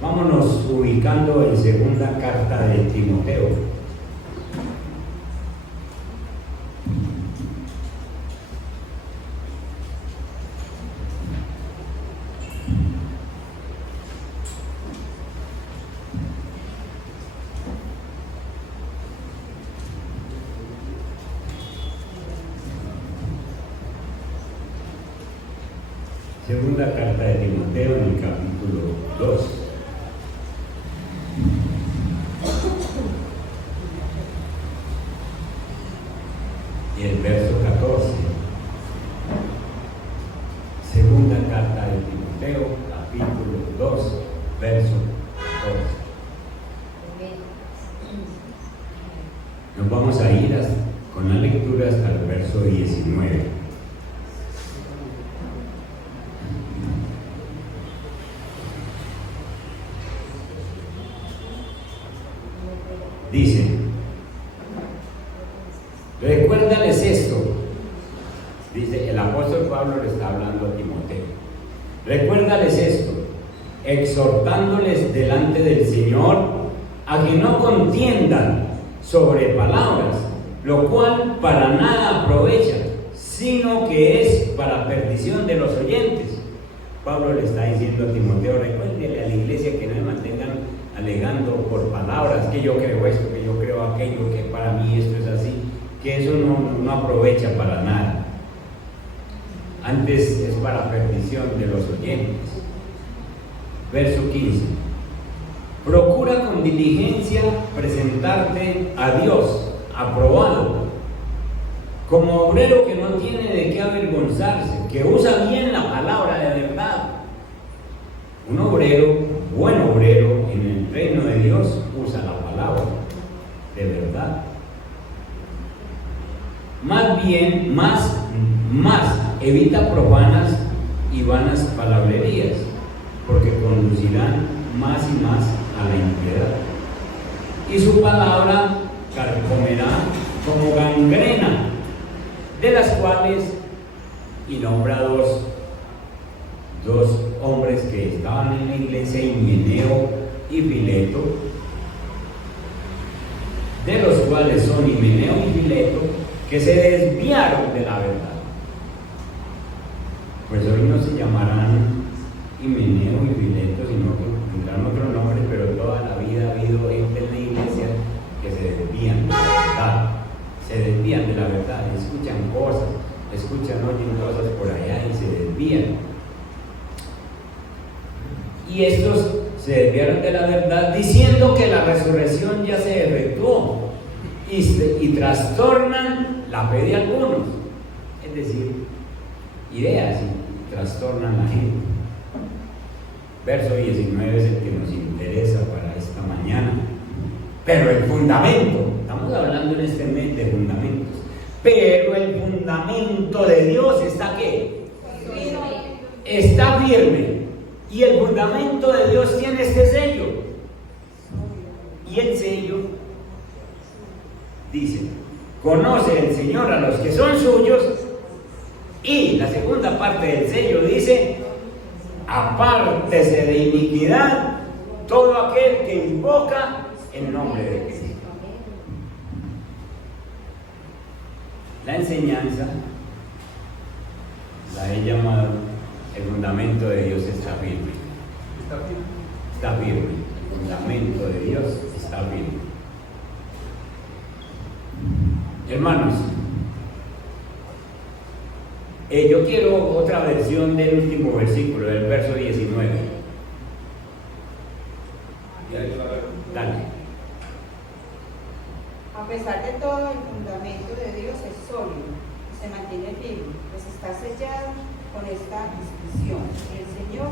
Vámonos ubicando en segunda carta de Timoteo. Segunda carta de Timoteo en el capítulo 2. Y el verso 14. Segunda carta de Timoteo, capítulo 2, verso 14. Nos vamos a ir con la lectura hasta el verso 19. Dice: recuérdales esto. Dice, el apóstol Pablo le está hablando a Timoteo. Recuérdales esto, exhortándoles delante del Señor a que no contiendan sobre palabras, lo cual para nada aprovecha, sino que es para perdición de los oyentes. Pablo le está diciendo a Timoteo: recuérdele a la iglesia que no me mantengan alegando por palabras, que yo creo esto, que yo creo aquello, que para mí esto es así, que eso no aprovecha para nada. Antes es para perdición de los oyentes. Verso 15. Procura con diligencia presentarte a Dios aprobado, como obrero que no tiene de qué avergonzarse, que usa bien la palabra de verdad. Un obrero, buen obrero en el reino de Dios, usa la palabra de verdad. Más bien, más evita profanas y vanas palabrerías, porque conducirán más y más a la impiedad. Y su palabra carcomerá como gangrena, de las cuales, y nombra dos hombres que estaban en la iglesia, Himeneo y Fileto, de los cuales son Himeneo y Fileto, que se desviaron de la verdad. Pues hoy no se llamarán Himeneo y Fileto, sino que tendrán otro nombre, pero toda la vida ha habido gente en la iglesia que se desvían de la verdad, se desvían de la verdad, escuchan cosas, oyen cosas por allá y se desvían. Y estos se desviaron de la verdad diciendo que la resurrección ya se efectuó y trastornan la fe de algunos, es decir, ideas y trastornan la gente. Verso 19 es el que nos interesa para esta mañana. Pero el fundamento, estamos hablando en este mes de fundamentos, pero el fundamento de Dios está ¿qué? Está firme. Y el fundamento de Dios tiene este sello. Y el sello dice: conoce el Señor a los que son suyos. Y la segunda parte del sello dice: apártese de iniquidad todo aquel que invoca el nombre de Cristo. La enseñanza la he llamado: el fundamento de Dios está firme. Está firme. El fundamento de Dios está firme. Hermanos, yo quiero otra versión del último versículo, del verso 19. Dale. A pesar de todo, el fundamento de Dios es sólido y se mantiene firme, pues está sellado con esta inscripción: el Señor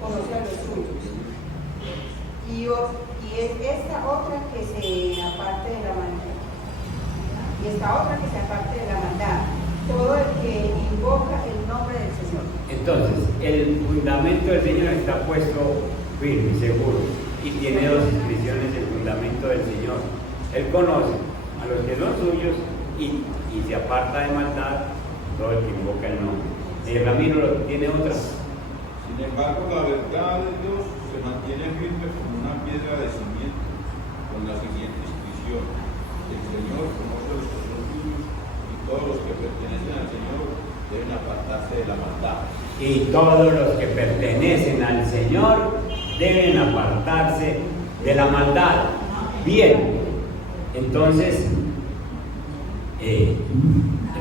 conoce a los suyos. Y es esta otra que se aparte de la maldad. Y esta otra que se aparte de la maldad. Todo el que invoca el nombre del Señor. Entonces, el fundamento del Señor está puesto firme y seguro. Y tiene dos inscripciones: el fundamento del Señor. Él conoce a los que son suyos y se aparta de maldad todo el que invoca el nombre. Ramiro tiene otra. Sin embargo, la verdad de Dios se mantiene firme como una piedra de cimiento, con la siguiente inscripción: el Señor conoce los que son suyos, y todos los que pertenecen al Señor deben apartarse de la maldad. Y todos los que pertenecen al Señor deben apartarse de la maldad. Bien, entonces el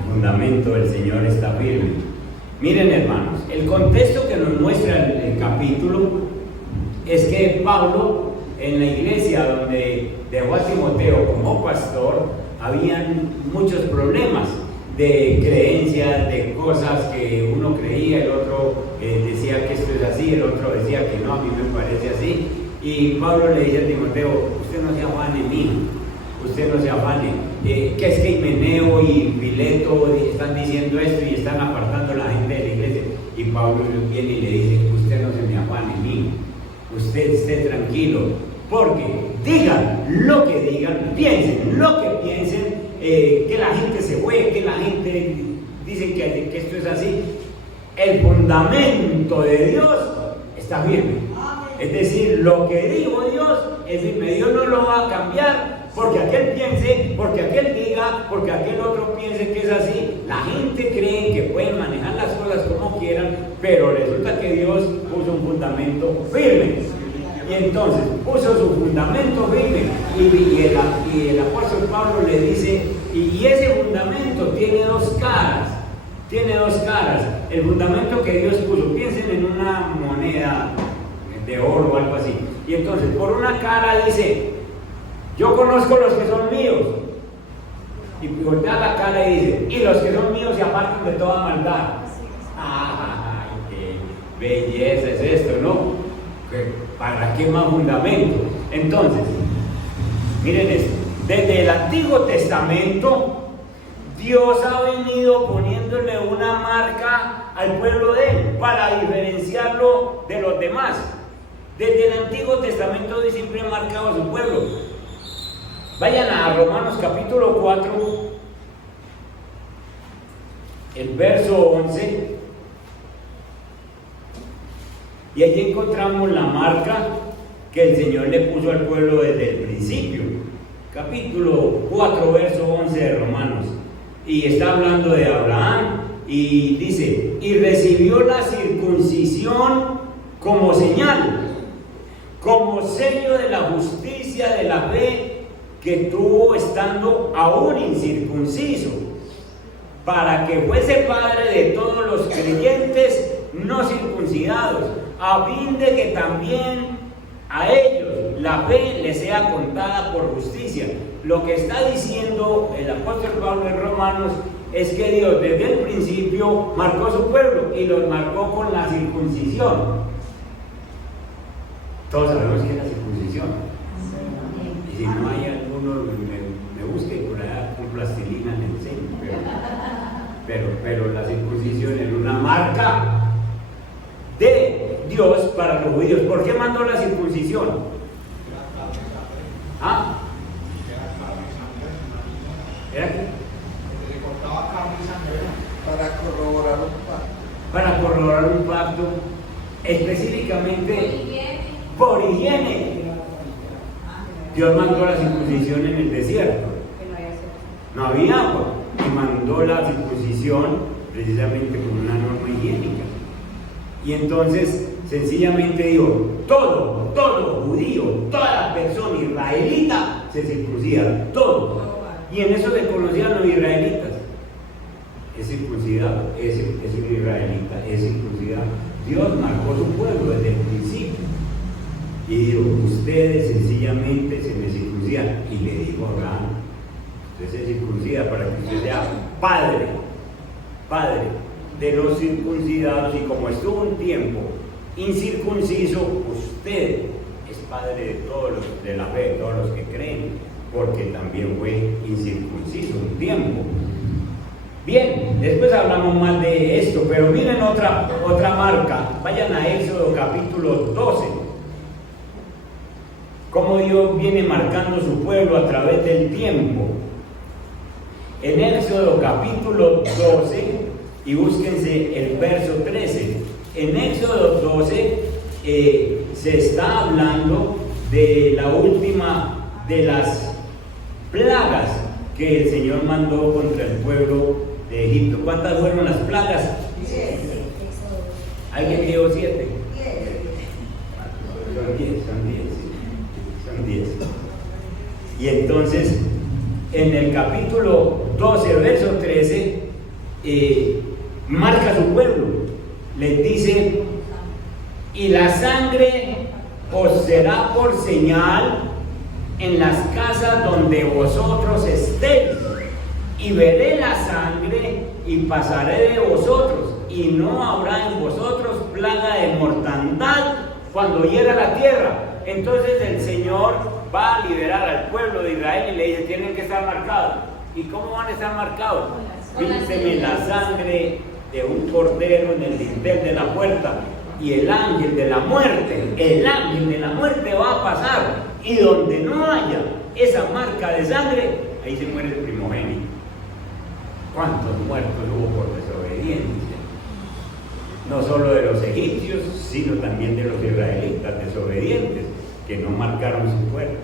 fundamento del Señor está firme. Miren, hermanos, el contexto que nos muestra el capítulo es que Pablo, en la iglesia donde dejó a Timoteo como pastor, habían muchos problemas de creencias, de cosas que uno creía, el otro decía que esto es así, el otro decía que no, a mí me parece así. Y Pablo le dice a Timoteo: usted no se afane, mijo, usted no se afane, que es que Himeneo y Fileto están diciendo esto y están apartando a la gente de la iglesia. Y Pablo viene y le dice: usted no se me afane, mijo, usted esté tranquilo, porque digan lo que digan, piensen lo que piensen, que la gente se fue, que la gente dice que esto es así, el fundamento de Dios está firme. Es decir, lo que dijo Dios es firme. Dios no lo va a cambiar porque aquel piense, porque aquel diga, porque aquel otro piense que es así. La gente cree que pueden manejar las cosas como quieran, pero resulta que Dios puso un fundamento firme. Y entonces puso su fundamento firme, y el apóstol Pablo le dice: y ese fundamento tiene dos caras. Tiene dos caras. El fundamento que Dios puso, piensen en una moneda de oro o algo así. Y entonces, por una cara dice: yo conozco los que son míos. Y voltea la cara y dice: y los que son míos se apartan de toda maldad. ¡Ay, qué belleza es esto, ¿no? ¿Para qué más fundamento? Entonces, miren esto. Desde el Antiguo Testamento, Dios ha venido poniéndole una marca al pueblo de Él para diferenciarlo de los demás. Desde el Antiguo Testamento Dios siempre ha marcado a su pueblo. Vayan a Romanos capítulo 4, el verso 11, y allí encontramos la marca que el Señor le puso al pueblo desde el principio. Capítulo 4, verso 11 de Romanos, y está hablando de Abraham, y dice: y recibió la circuncisión como señal, como sello de la justicia de la fe que tuvo estando aún incircunciso, para que fuese padre de todos los creyentes no circuncidados, a fin de que también a ellos la fe les sea contada por justicia. Lo que está diciendo el apóstol Pablo en Romanos es que Dios desde el principio marcó su pueblo y los marcó con la circuncisión. Todos sabemos que es la circuncisión. Y si no hay alguno, me busque por allá con plastilina en el seno. Pero la circuncisión es una marca de Dios para los judíos. ¿Por qué mandó la circuncisión? ¿Ah? ¿Era qué? Para corroborar un pacto. Para corroborar un pacto, específicamente por higiene. Dios mandó la circuncisión en el desierto. No había agua, y mandó la circuncisión precisamente como una norma higiénica. Y entonces sencillamente dijo: todo judío, toda persona israelita se circuncida, todo. Y en eso se conocían los israelitas. Es circuncidado, es israelita, es circuncidado. Dios marcó su pueblo desde el principio y dijo: ustedes sencillamente se me circuncidan. Y le dijo a Abraham: usted se circuncida para que usted sea padre de los circuncidados, y como estuvo un tiempo incircunciso, usted es padre de todos los de la fe, de todos los que creen, porque también fue incircunciso un tiempo. Bien, después hablamos más de esto, pero miren otra marca. Vayan a Éxodo capítulo 12. Cómo Dios viene marcando su pueblo a través del tiempo. En Éxodo capítulo 12, y búsquense el verso 13. en Éxodo 12 se está hablando de la última de las plagas que el Señor mandó contra el pueblo de Egipto. ¿Cuántas fueron las plagas? 10. ¿Alguien dijo 7? 10. Son 10. Y entonces, en el capítulo 12, verso 13, marca su pueblo. Les dice: y la sangre os será por señal en las casas donde vosotros estéis, y veré la sangre y pasaré de vosotros, y no habrá en vosotros plaga de mortandad cuando hiera la tierra. Entonces el Señor va a liberar al pueblo de Israel y le dice: tienen que estar marcados. ¿Y cómo van a estar marcados? Pínteme la sangre de un cordero en el dintel de la puerta, y el ángel de la muerte va a pasar, y donde no haya esa marca de sangre, ahí se muere el primogénito. ¿Cuántos muertos hubo por desobediencia? No solo de los egipcios, sino también de los israelitas desobedientes, que no marcaron su puerta.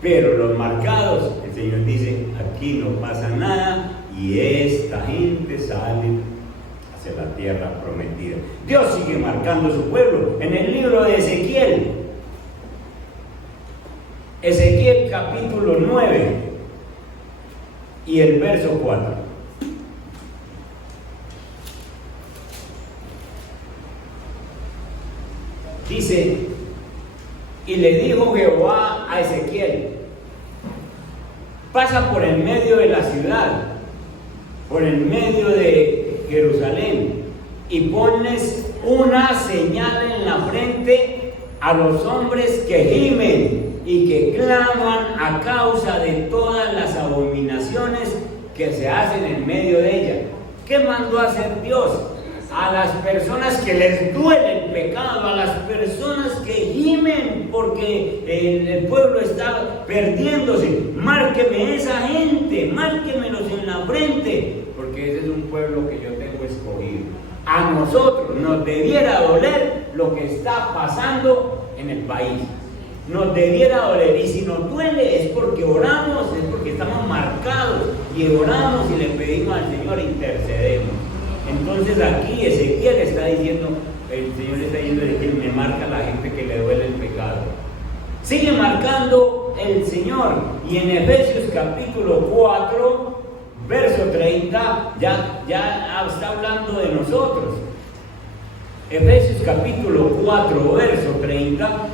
Pero los marcados, el Señor dice: aquí no pasa nada, y esta gente sale hacia la tierra prometida. Dios sigue marcando su pueblo. En el libro de Ezequiel capítulo 9 y el verso 4. Dice: y le dijo Jehová a Ezequiel: pasa por el medio de la ciudad, por el medio de Jerusalén, y ponles una señal en la frente a los hombres que gimen y que claman a causa de todas las abominaciones que se hacen en medio de ella. ¿Qué mandó a hacer Dios? A las personas que les duele el pecado, a las personas que gimen porque el pueblo está perdiéndose. Márqueme esa gente, márquemelos en la frente, porque ese es un pueblo que yo tengo escogido. A nosotros nos debiera doler lo que está pasando en el país. Nos debiera doler, y si nos duele es porque oramos, es porque estamos marcados y oramos y le pedimos al Señor, intercedemos. Entonces aquí Ezequiel está diciendo, el Señor está diciendo que me marca a la gente que le duele el pecado. Sigue marcando el Señor, y en Efesios capítulo 4, verso 30, ya está hablando de nosotros. Efesios capítulo 4, verso 30,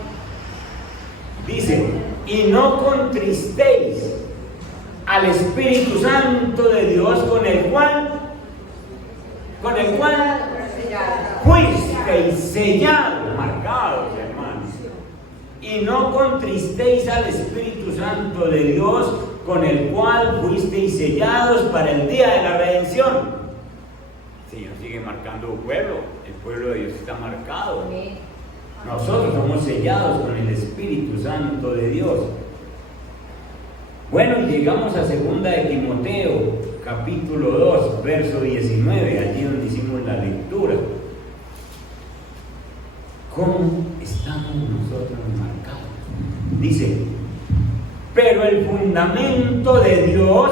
dice: y no contristéis al Espíritu Santo de Dios, con el cual fuisteis sellados, marcados, hermanos. Y no contristéis al Espíritu Santo de Dios, con el cual fuisteis sellados para el día de la redención. El Señor sigue marcando un pueblo, el pueblo de Dios está marcado. Nosotros somos sellados con el Espíritu Santo de Dios. Bueno, y llegamos a 2 de Timoteo, capítulo 2, verso 19, allí donde hicimos la lectura. ¿Cómo estamos nosotros marcados? Dice: pero el fundamento de Dios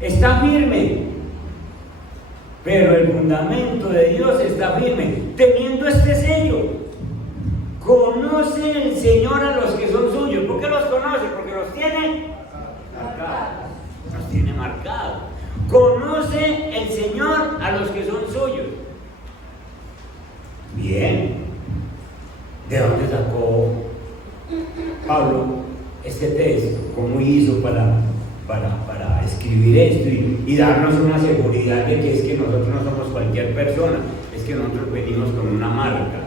está firme. Pero el fundamento de Dios está firme, teniendo este sello: conoce el Señor a los que son suyos. ¿Por qué los conoce? Porque los tiene marcados. Los tiene marcados. Conoce el Señor a los que son suyos. Bien. ¿De dónde sacó Pablo este texto? ¿Cómo hizo para escribir esto y darnos una seguridad de que es que nosotros no somos cualquier persona? Es que nosotros venimos con una marca.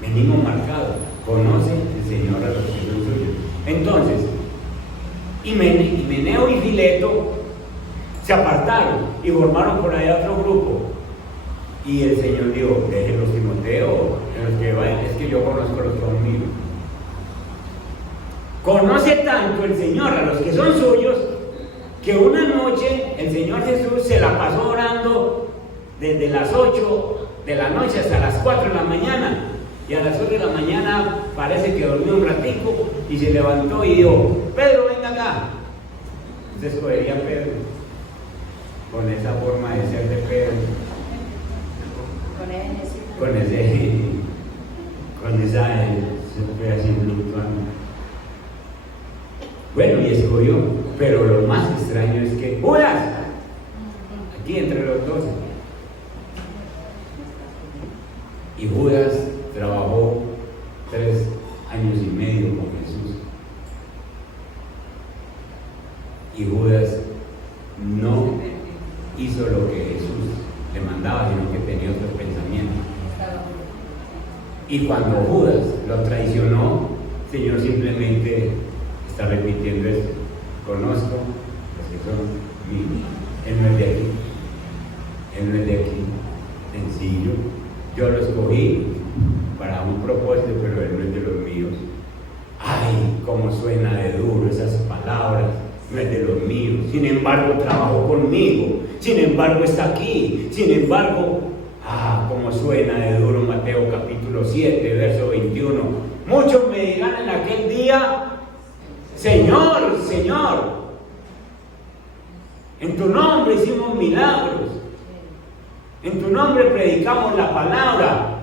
Venimos marcados. Conoce el Señor a los que son suyos. Entonces, Himeneo y Fileto se apartaron y formaron por allá otro grupo. Y el Señor dijo: déjenlos, Timoteo, los que vayan, es que yo conozco a los conmigo. Conoce tanto el Señor a los que son suyos, que una noche el Señor Jesús se la pasó orando desde las 8 de la noche hasta las 4 de la mañana. Y a las 8 de la mañana parece que durmió un ratico y se levantó y dijo: Pedro, venga acá. Usted escogería a Pedro con esa forma de ser de Pedro, con esa siempre así fluctuando. Bueno, y escogió, pero lo más extraño es que Judas, aquí entre los 12, y Judas trabajó 3 años y medio con Jesús, y Judas no hizo lo que Jesús le mandaba, sino que tenía otro pensamiento. Y cuando Judas lo traicionó, el Señor simplemente está repitiendo esto: conozco los que son míos. Él no es de aquí, él no es de aquí. Sencillo, yo lo escogí para un propósito, pero él no es de los míos. Ay, cómo suena de duro esas palabras: no es de los míos. Sin embargo, trabajó conmigo. Sin embargo, está aquí. Sin embargo, cómo suena de duro. Mateo capítulo 7, verso 21. Muchos me dirán en aquel día: Señor, Señor, en tu nombre hicimos milagros, en tu nombre predicamos la palabra.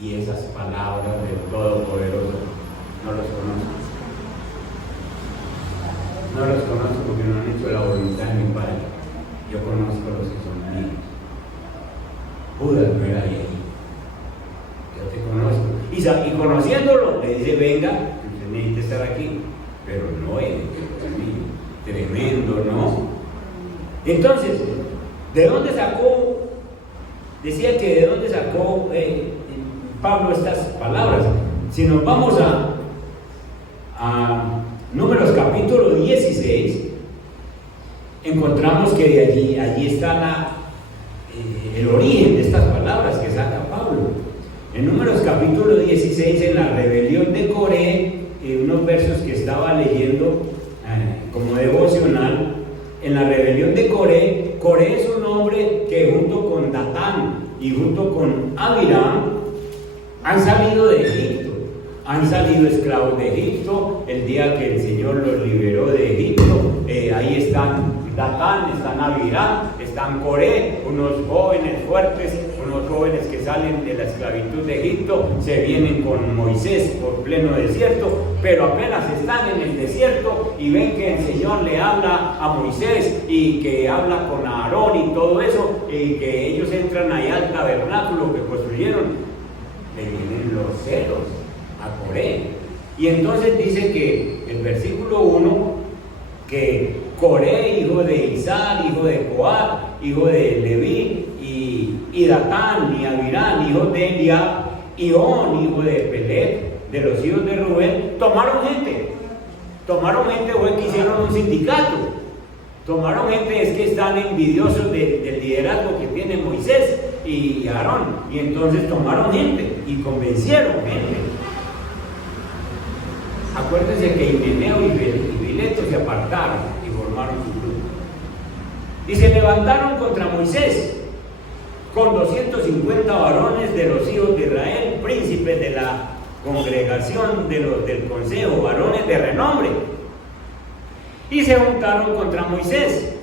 Y esas palabras del Todopoderoso no los conozco. No los conozco porque no han hecho la voluntad de mi Padre. Yo conozco los que son míos. Judas no era ahí. Yo te conozco. Y conociéndolo, le dice: venga, usted necesita estar aquí. Pero no es mío. Tremendo, ¿no? Entonces, ¿de dónde sacó? Decía que de dónde sacó Pablo estas palabras. Si nos vamos a Números capítulo 16, encontramos que de allí está el origen de estas palabras que saca Pablo. En Números capítulo 16, en la rebelión de Coré, unos versos que estaba leyendo como devocional, en la rebelión de Coré, Coré es un hombre que junto con Datán y junto con Abiram han salido de Egipto. Han salido esclavos de Egipto. El día que el Señor los liberó de Egipto, ahí están Datán, están Abiram, están Coré, unos jóvenes fuertes, unos jóvenes que salen de la esclavitud de Egipto, se vienen con Moisés por pleno desierto, pero apenas están en el desierto y ven que el Señor le habla a Moisés y que habla con Aarón y todo eso, y que ellos entran allá al tabernáculo que construyeron, le vienen los celos a Coré. Y entonces dice que el versículo 1, que Coré, hijo de Izar, hijo de Coat, hijo de Leví, y Datán y Abiram, hijo de Eliab, y On, hijo de Pelet, de los hijos de Rubén, tomaron gente, fue que hicieron un sindicato. Tomaron gente, es que están envidiosos del liderazgo que tiene Moisés y Aarón, y entonces tomaron gente y convencieron gente. Acuérdense que Himeneo y Fileto se apartaron y formaron su grupo. Y se levantaron contra Moisés con 250 varones de los hijos de Israel, príncipes de la congregación del consejo, varones de renombre. Y se juntaron contra Moisés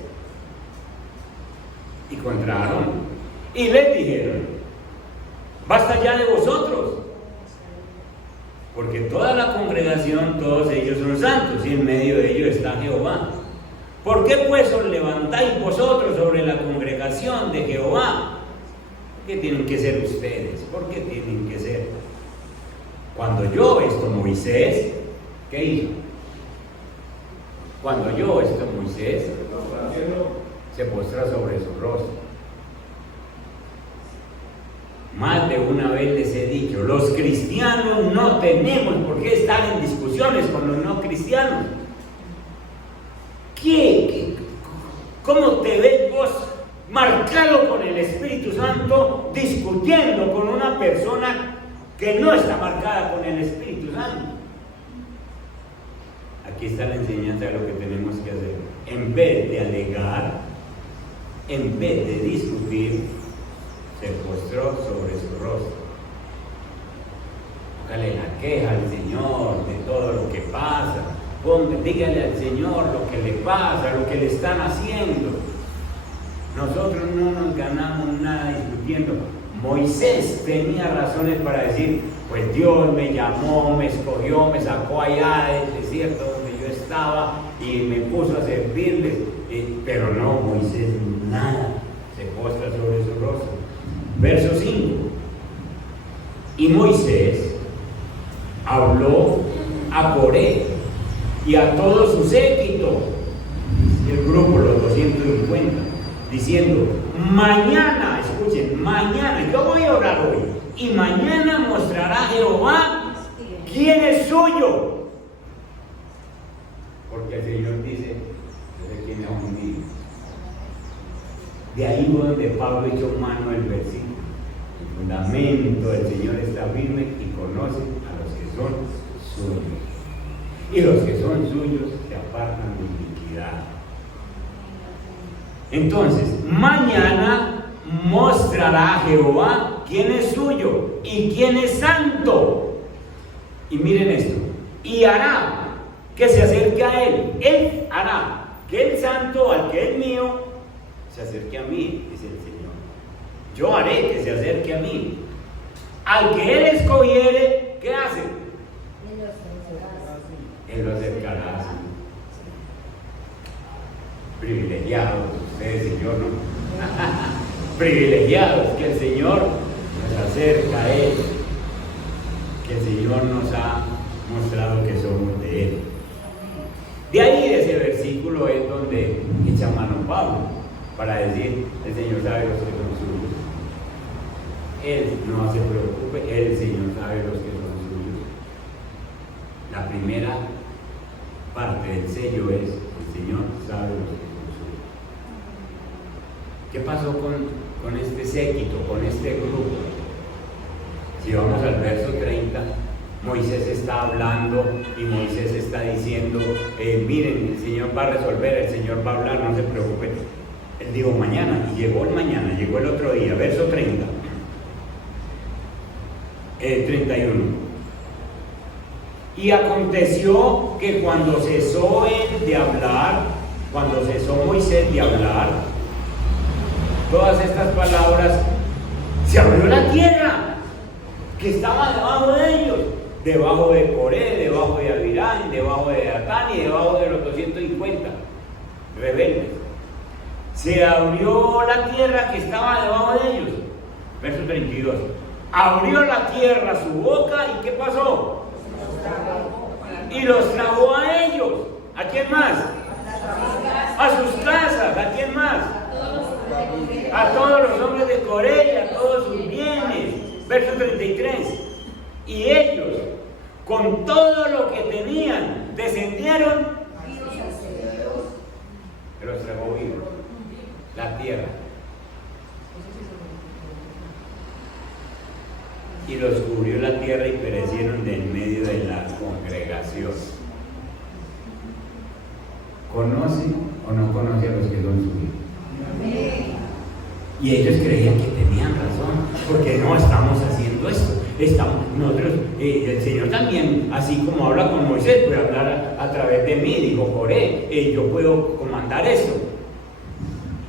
y contra Aarón. Y les dijeron: basta ya de vosotros, porque toda la congregación, todos ellos son santos, y en medio de ellos está Jehová. ¿Por qué pues os levantáis vosotros sobre la congregación de Jehová? ¿Por qué tienen que ser ustedes? ¿Por qué tienen que ser? Cuando oyó esto Moisés, ¿qué hizo? Cuando oyó esto Moisés, se postró sobre su rostro. Más de una vez les he dicho: los cristianos no tenemos por qué estar en discusiones con los no cristianos. ¿Cómo te ves vos marcado con el Espíritu Santo discutiendo con una persona que no está marcada con el Espíritu Santo? Aquí está la enseñanza de lo que tenemos que hacer. En vez de alegar, en vez de discutir, se postró sobre su rostro. Póngale la queja al Señor de todo lo que pasa. Dígale al Señor lo que le pasa, lo que le están haciendo. Nosotros no nos ganamos nada discutiendo. Moisés tenía razones para decir, pues Dios me llamó, me escogió, me sacó allá del desierto donde yo estaba y me puso a servirles. Pero no, Moisés nada, se postra sobre su rostro. Verso 5. Y Moisés habló a Coré y a todo su séquito, el grupo, los 250, diciendo, mañana, escuchen, mañana, yo voy a orar hoy, y mañana mostrará Jehová quién es suyo. Porque el Señor dice, yo sé quién es mío. De ahí donde Pablo echó mano el versículo. El fundamento del Señor está firme y conoce a los que son suyos. Y los que son suyos se apartan de iniquidad. Entonces, mañana mostrará Jehová quién es suyo y quién es santo. Y miren esto, y hará que se acerque a él. Él hará que el santo, al que es mío, se acerque a mí, dice el Señor. Yo haré que se acerque a mí. Al que él escogiere, ¿qué hace? Él lo acercará. Privilegiados ustedes, Señor, ¿no? Privilegiados que el Señor nos acerca a Él, que el Señor nos ha mostrado que somos de Él. De ahí, ese versículo es donde echa mano Pablo para decir, el Señor sabe los que son suyos. Él no se preocupe, el Señor sabe los que son suyos. La primera parte del sello es, el Señor sabe los que son suyos. ¿Qué pasó con este séquito, con este grupo? Si vamos al verso 30, Moisés está hablando y Moisés está diciendo, miren, el Señor va a resolver, el Señor va a hablar, no se preocupen. Él dijo mañana, y llegó el mañana, llegó el otro día, verso 30. 31. Y aconteció que cuando cesó él de hablar, cuando cesó Moisés de hablar, todas estas palabras, se abrió la tierra que estaba debajo de ellos, debajo de Coré, debajo de Abirán, debajo de Datán y debajo de los 250 rebeldes. Se abrió la tierra que estaba debajo de ellos. Verso 32. Abrió la tierra su boca y ¿qué pasó? Y los tragó a ellos. ¿A quién más? A sus casas. ¿A quién más? A todos los hombres de Coré y a todos sus bienes. Verso 33. Y ellos, con todo lo que tenían, descendieron y los tragó vivos. La tierra. Y los cubrió la tierra y perecieron de en medio de la congregación. ¿Conoce o no conoce a los que son suyos? Y ellos creían que tenían razón, porque no estamos haciendo esto. Nosotros, el Señor también, así como habla con Moisés, puede hablar a través de mí, dijo Coré, yo puedo comandar esto.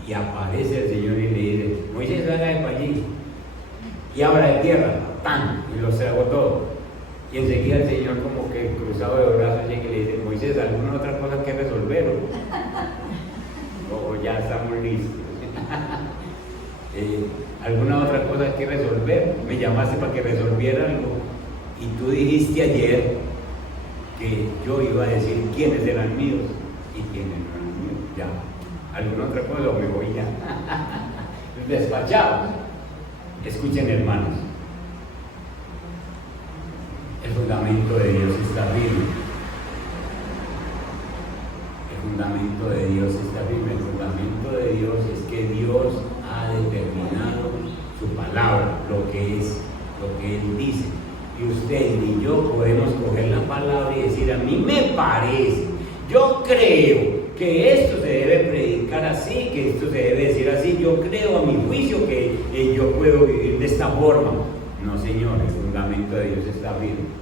Y aparece el Señor y le dice, Moisés, haga de para allí y abra de tierra, ¡tan! Y los tragó todo. Y enseguida el Señor, como que cruzado de brazos, llega y le dice, Moisés, ¿alguna otra cosa que resolver? O ya estamos listos. ¿Alguna otra cosa que resolver? Me llamaste para que resolviera algo. Y tú dijiste ayer que yo iba a decir quiénes eran míos y quiénes no eran míos. Ya. ¿Alguna otra cosa o me voy ya? Despachado. Escuchen, hermanos. El fundamento de Dios está firme. El fundamento de Dios está firme. El fundamento de Dios es que Dios ha determinado su palabra, lo que Él dice. Y usted ni yo podemos coger la palabra y decir, a mí me parece, yo creo que esto se debe predicar predicar así, que esto se debe decir así, yo creo a mi juicio que yo puedo vivir de esta forma. No, Señor, el fundamento de Dios está firme.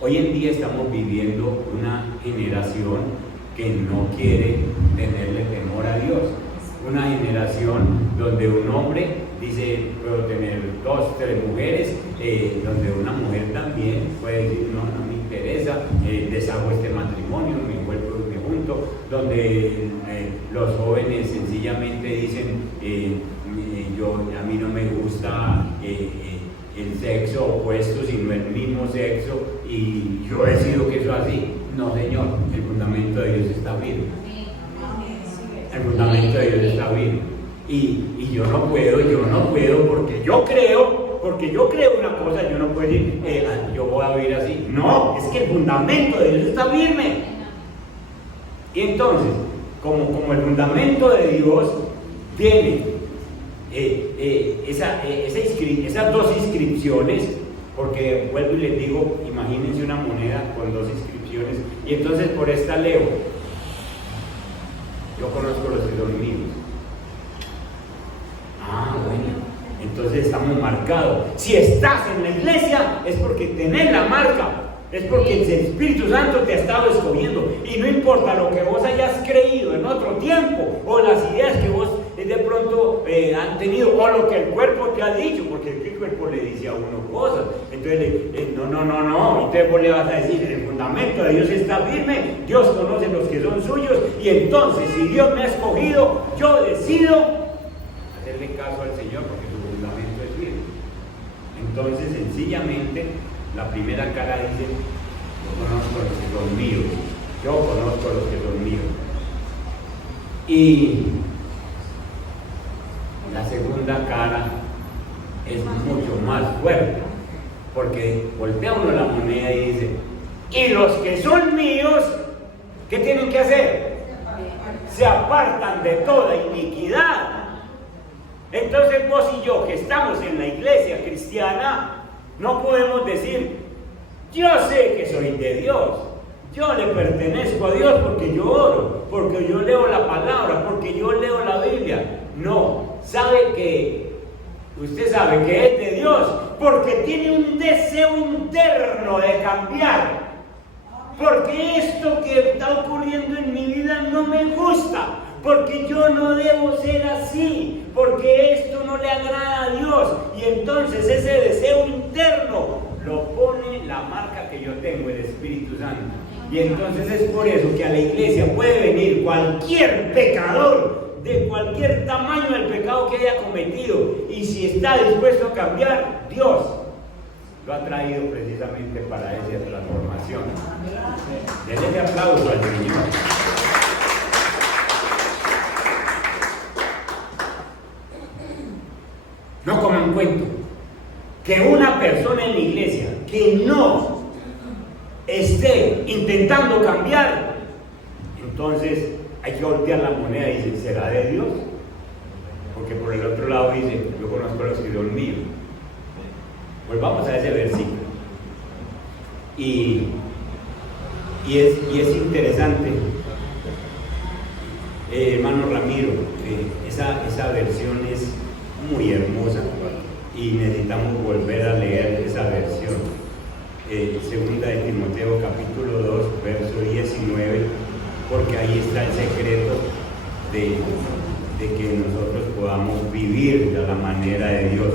Hoy en día estamos viviendo una generación que no quiere tenerle temor a Dios. Una generación donde un hombre dice, puedo tener 2, 3 mujeres, donde una mujer también puede decir, no me interesa, deshago este matrimonio, me vuelvo, me junto, donde los jóvenes sencillamente dicen, a mí no me gusta el sexo opuesto, sino el mismo sexo, y yo decido que eso es así. No, Señor, el fundamento de Dios está firme. El fundamento de Dios está firme. Y yo no puedo porque yo creo una cosa, yo no puedo decir, yo voy a vivir así. No, es que el fundamento de Dios está firme. Y entonces, como el fundamento de Dios tiene esas 2 inscripciones, porque vuelvo y les digo, imagínense una moneda con 2 inscripciones, y entonces por esta leo, yo conozco los que son míos. Bueno, entonces estamos marcados. Si estás en la iglesia es porque tenés la marca, es porque el Espíritu Santo te ha estado escogiendo, y no importa lo que vos hayas creído en otro tiempo, o las ideas que vos de pronto han tenido, o lo que el cuerpo te ha dicho, porque el cuerpo le dice a uno cosas. Entonces no, entonces vos le vas a decir, el fundamento de Dios está firme, Dios conoce los que son suyos, y entonces si Dios me ha escogido, yo decido hacerle caso al Señor porque su fundamento es firme. Entonces sencillamente la primera cara dice, yo conozco los que son míos, yo conozco los que son míos. Y la segunda cara es mucho más fuerte, porque voltea uno la moneda y dice, y los que son míos, ¿qué tienen que hacer? Se apartan de toda iniquidad. Entonces vos y yo, que estamos en la iglesia cristiana, no podemos decir, yo sé que soy de Dios, yo le pertenezco a Dios porque yo oro, porque yo leo la palabra, porque yo leo la Biblia. No, usted sabe que es de Dios porque tiene un deseo interno de cambiar, porque esto que está ocurriendo en mi vida no me gusta, porque yo no debo ser así, porque esto no le agrada a Dios, y entonces ese deseo interno lo pone la marca que yo tengo, el Espíritu Santo. Y entonces es por eso que a la iglesia puede venir cualquier pecador, de cualquier tamaño del pecado que haya cometido, y si está dispuesto a cambiar, Dios lo ha traído precisamente para esa transformación. Denle ese aplauso al Señor. No como un cuento, que una persona en la iglesia que no esté intentando cambiar, entonces hay que voltear la moneda y decir, ¿será de Dios? Porque por el otro lado dice, yo conozco a los que son míos. Volvamos a ese versículo. Y es interesante, hermano Ramiro, esa versión es muy hermosa y necesitamos volver a leer esa versión. Segunda de Timoteo capítulo 2, verso 19, porque ahí está el secreto de que nosotros podamos vivir de la manera de Dios.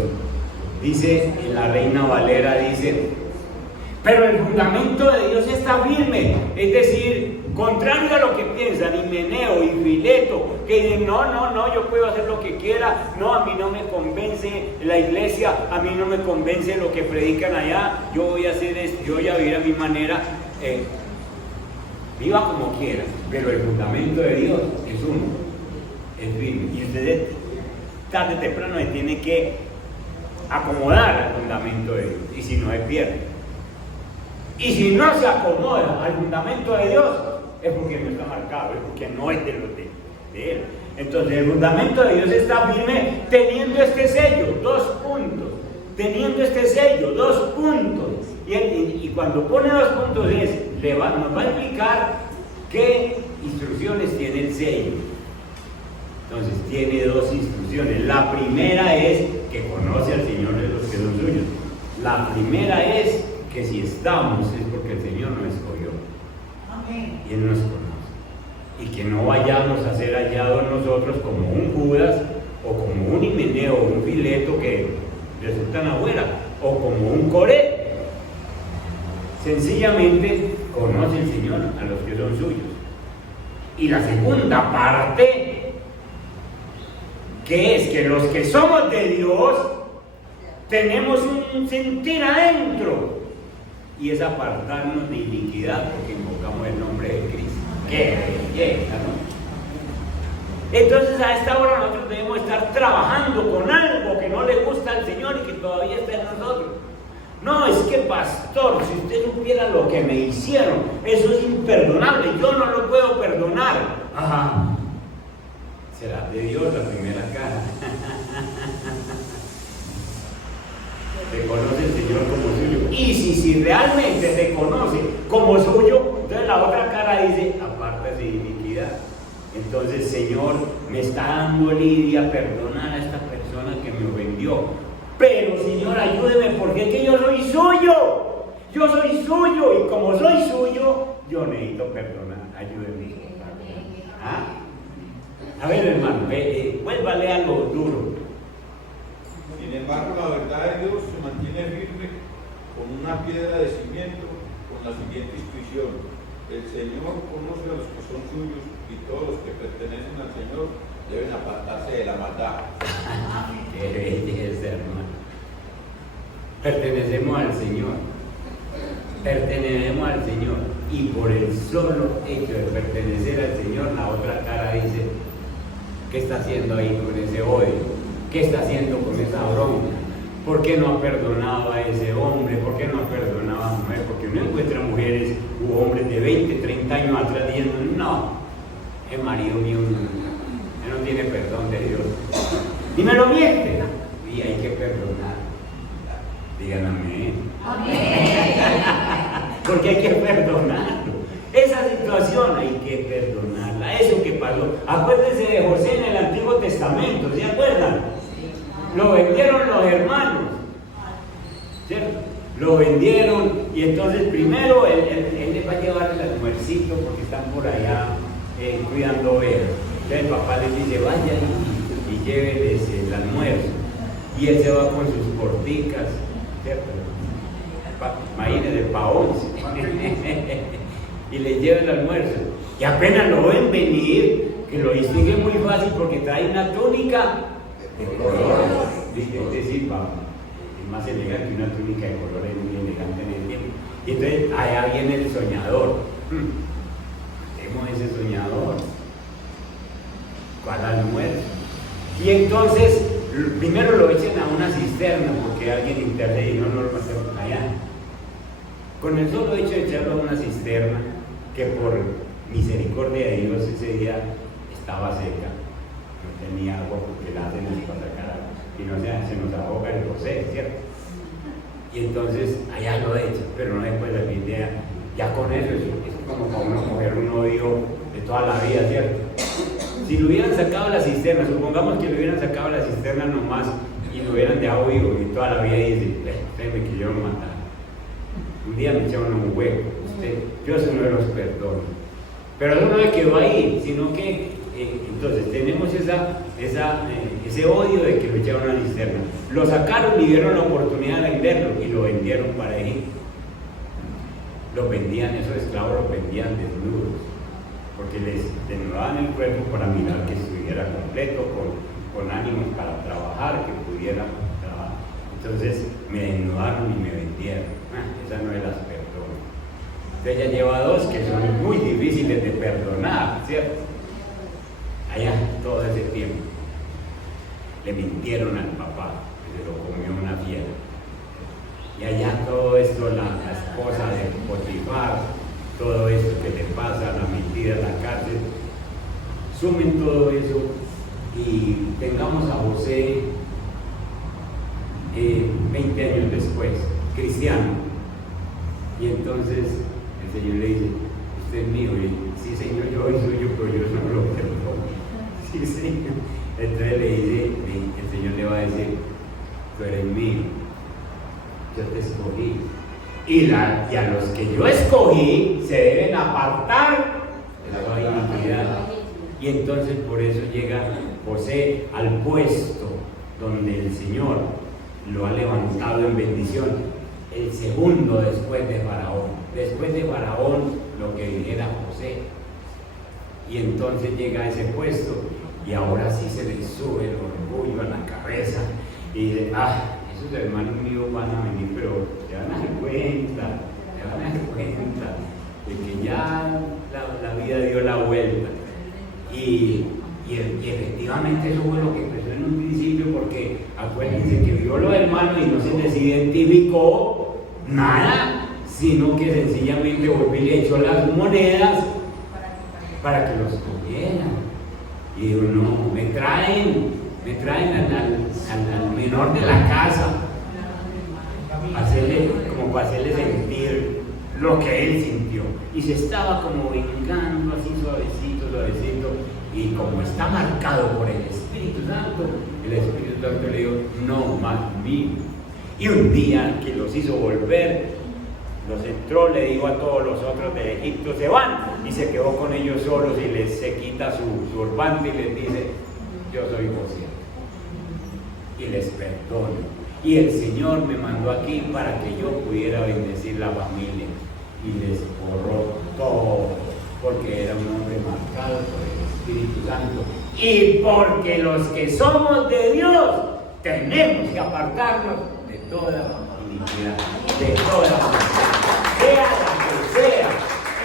Dice, en la Reina Valera dice, pero el fundamento de Dios está firme, es decir, contrario a lo que piensan Himeneo y Fileto, que dicen, no, yo puedo hacer lo que quiera, no, a mí no me convence la iglesia, a mí no me convence lo que predican allá, yo voy a hacer esto, yo voy a vivir a mi manera, viva como quiera, pero el fundamento de Dios es uno, es firme, y usted tarde o temprano se tiene que acomodar al fundamento de Dios, y si no, es pierde. Y si no se acomoda al fundamento de Dios, es porque no está marcado, es porque no es de Él. Entonces el fundamento de Dios está firme teniendo este sello, 2 puntos. Teniendo este sello, 2 puntos. Y cuando pone 2 puntos nos va a explicar qué instrucciones tiene el sello. Entonces tiene dos instrucciones. La primera es que conoce al Señor de los que son suyos. La primera es que si estamos es porque el Señor nos escogió. Amén. Y Él nos conoce. Y que no vayamos a ser hallados nosotros como un Judas o como un Himeneo o un Fileto que resultan afuera o como un Coré. Sencillamente conoce el Señor a los que son suyos. Y la segunda parte, que es que los que somos de Dios tenemos un sentir adentro, y es apartarnos de iniquidad porque invocamos el nombre de Cristo. ¡Qué belleza!, ¿no? Entonces a esta hora nosotros debemos estar trabajando con algo que no le gusta al Señor y que todavía está en nosotros. No, es que pastor, si usted supiera lo que me hicieron, eso es imperdonable, yo no lo puedo perdonar. Ajá. Será de Dios la primera cara. Te conoce el Señor como suyo. Y si realmente te conoce como suyo, entonces la otra cara dice, apártase de iniquidad. Entonces, Señor, me está dando lidia perdonar a esta persona que me ofendió. Pero, Señor, ayúdeme, porque es que yo soy suyo. Yo soy suyo, y como soy suyo, yo necesito perdonar. Ayúdeme. ¿Ah? A ver, hermano, vuélvale algo duro. Sin embargo, la verdad de Dios se mantiene firme con una piedra de cimiento, con la siguiente inscripción: el Señor conoce a los que son suyos, y todos los que pertenecen al Señor deben apartarse de la maldad. Qué belleza, hermano. Pertenecemos al Señor. Pertenecemos al Señor. Y por el solo hecho de pertenecer al Señor, la otra cara dice, ¿qué está haciendo ahí con ese odio? ¿Qué está haciendo con esa bronca? ¿Por qué no ha perdonado a ese hombre? ¿Por qué no ha perdonado a la mujer? Porque uno encuentra mujeres u hombres de 20, 30 años atrás diciendo, no, el marido mío no tiene perdón de Dios. Y me lo miente. Y hay que perdonar. Digan amén. Porque hay que perdonarlo. Esa situación hay que perdonarla. Eso que pasó. Acuérdense de José en el Antiguo Testamento, ¿se acuerdan? Lo vendieron los hermanos, ¿cierto? Lo vendieron, y entonces primero él les va a llevar el almuercito porque están por allá cuidando ovejas. Entonces el papá les dice, vayan y llévenles el almuerzo. Y él se va con sus porticas, ¿cierto? Imagínense, pa' 11. Y les lleva el almuerzo. Y apenas lo ven venir, que lo distinguen muy fácil porque trae una túnica de colores. Es decir, es más elegante, una túnica de colores muy elegante en el tiempo. Y entonces allá viene el soñador. Tenemos ese soñador. ¿Cuál almuerzo? Y entonces primero lo echen a una cisterna porque alguien intervino, no lo pasaron allá. Con el solo hecho de echarlo a una cisterna, que por misericordia de Dios ese día estaba seca, no tenía agua porque la hacen para sacar agua, y no se nos ahoga el José, ¿cierto? Y entonces allá lo echan, pero no después de la idea, ya con eso es como para una mujer un odio de toda la vida, ¿cierto? Si lo hubieran sacado de la cisterna, supongamos que lo hubieran sacado de la cisterna nomás y lo hubieran dejado vivo y toda la vida dice, usted me quisieron matar. Un día me echaron un hueco, yo eso no los perdono. Pero eso no es que va ahí, sino que entonces tenemos ese odio de que lo echaron a la cisterna. Lo sacaron y dieron la oportunidad de venderlo y lo vendieron para Egipto. Los vendían, esos esclavos los vendían desnudos, porque les desnudaban el cuerpo para mirar que estuviera completo, con ánimos para trabajar, que pudiera trabajar. Entonces me desnudaron y me vendieron. Esa no es las perdono. Entonces ella lleva dos que son muy difíciles de perdonar, ¿cierto? Allá todo ese tiempo le mintieron al papá, que se lo comió una fiera. Y allá todo esto, la esposa de Potifar, todo esto que le pasa, la mentira, la cárcel, sumen todo eso y tengamos a José 20 años después, cristiano. Y entonces el Señor le dice, usted es mío, y sí Señor, yo soy suyo, pero yo no lo perdono. Sí, sí. Entonces el Señor le va a decir, tú eres mío, yo te escogí. Y a los que yo escogí se deben apartar de toda iniquidad. Y entonces por eso llega José al puesto donde el Señor lo ha levantado en bendición. El segundo después de Faraón. Después de Faraón, lo que dijera José. Y entonces llega a ese puesto y ahora sí se le sube el orgullo a la cabeza. Y dice, esos hermanos míos van a venir, pero se van a dar cuenta de que ya la vida dio la vuelta. Y efectivamente eso fue lo que empezó en un principio, porque acuérdense que vio los hermanos y no se les identificó nada, sino que sencillamente volvió y le echó las monedas para que los cogieran. Y dijo, no, me traen al menor de la casa, como para hacerle sentir lo que él sintió. Y se estaba como vengando así suavecito, y como está marcado por el Espíritu Santo, el Espíritu Santo le dijo, no más mío. Y un día que los hizo volver, los entró, le dijo a todos los otros de Egipto, se van, y se quedó con ellos solos y se quita su turbante y les dice, yo soy José, y les perdono. Y el Señor me mandó aquí para que yo pudiera bendecir la familia, y les borró todo, porque era un hombre marcado por el Espíritu Santo, y porque los que somos de Dios tenemos que apartarnos de toda iniquidad, de toda maldad, sea la que sea.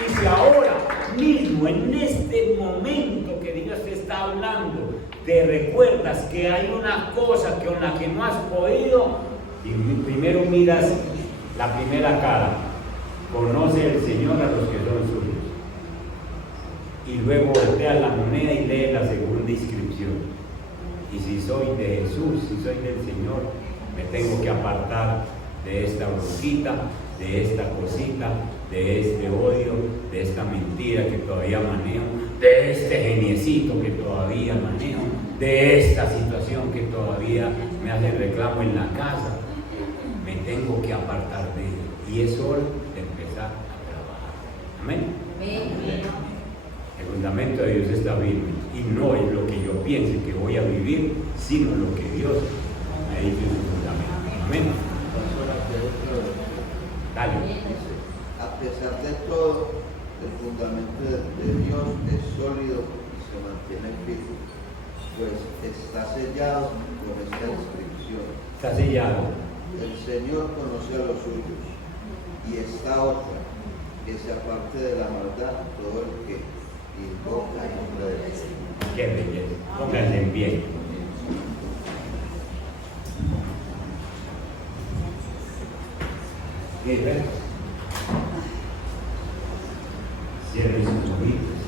Y si ahora mismo, en este momento que Dios te está hablando, te recuerdas que hay una cosa con la que no has podido, y primero miras la primera cara, conoce el Señor a los que son suyos, y luego volteas la moneda y lees la segunda inscripción. Y si soy de Jesús, si soy del Señor, me tengo que apartar de esta brujita, de esta cosita, de este odio, de esta mentira que todavía manejo, de este geniecito que todavía manejo, de esta situación que todavía me hace reclamo en la casa. Me tengo que apartar de él, y es hora de empezar a trabajar. Amén. El fundamento de Dios está firme, y no es lo que yo piense que voy a vivir, sino lo que Dios me ha dicho en su fundamento. Amén. Dale. A pesar de todo, el fundamento de Dios es sólido y se mantiene firme, pues está sellado con esta inscripción. Está sellado. El Señor conoce a los suyos, y esta otra, que se aparte de la maldad todo el que invoca el nombre de Dios. Qué belleza. Pónganse en pie. Cierren sus ojitos.